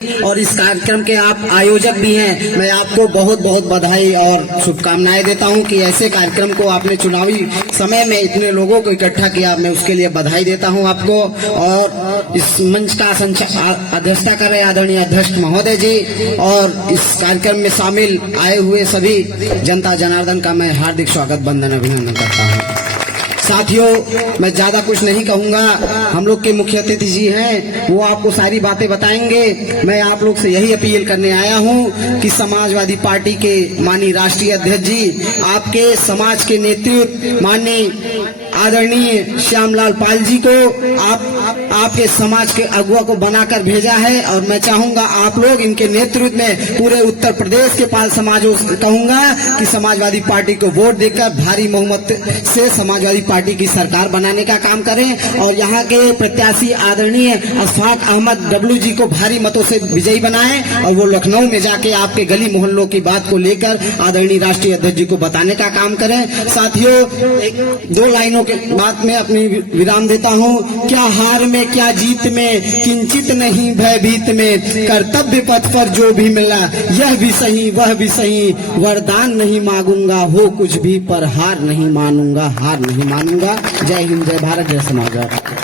और इस कार्यक्रम के आप आयोजक भी हैं। मैं आपको बहुत बहुत बधाई और शुभकामनाएं देता हूं कि ऐसे कार्यक्रम को आपने चुनावी समय में इतने लोगों को इकट्ठा किया। मैं उसके लिए बधाई देता हूं आपको। और इस मंच का अध्यक्षता कर रहे आदरणीय अध्यक्ष महोदय जी और इस कार्यक्रम में शामिल आए हुए सभी जनता जनार्दन का मैं हार्दिक स्वागत वंदन अभिनंदन करता हूँ। साथियों, मैं ज्यादा कुछ नहीं कहूंगा। हम लोग के मुख्य अतिथि जी हैं, वो आपको सारी बातें बताएंगे। मैं आप लोग से यही अपील करने आया हूं कि समाजवादी पार्टी के माननीय राष्ट्रीय अध्यक्ष जी, आपके समाज के नेतृत्व माननीय आदरणीय श्यामलाल पाल जी को आपके समाज के अगुआ को बनाकर भेजा है। और मैं चाहूंगा आप लोग इनके नेतृत्व में पूरे उत्तर प्रदेश के पाल समाजों कहूंगा कि समाजवादी पार्टी को वोट देकर भारी बहुमत से समाजवादी पार्टी की सरकार बनाने का काम करें। और यहाँ के प्रत्याशी आदरणीय अशफाक अहमद डब्लू जी को भारी मतों से विजयी बनाएं और वो लखनऊ में जाके आपके गली मोहल्लों की बात को लेकर आदरणीय राष्ट्रीय अध्यक्ष जी को बताने का काम करें। साथियों, दो लाइनों के बाद में अपनी विराम देता हूँ। क्या हार में क्या जीत में, किंचित नहीं भयभीत में, कर्तव्य पथ पर जो भी मिला यह भी सही वह भी सही, वरदान नहीं मांगूंगा हो कुछ भी पर हार नहीं मानूंगा, हार नहीं मानूंगा। जय हिंद, जय भारत, जय समाजवाद।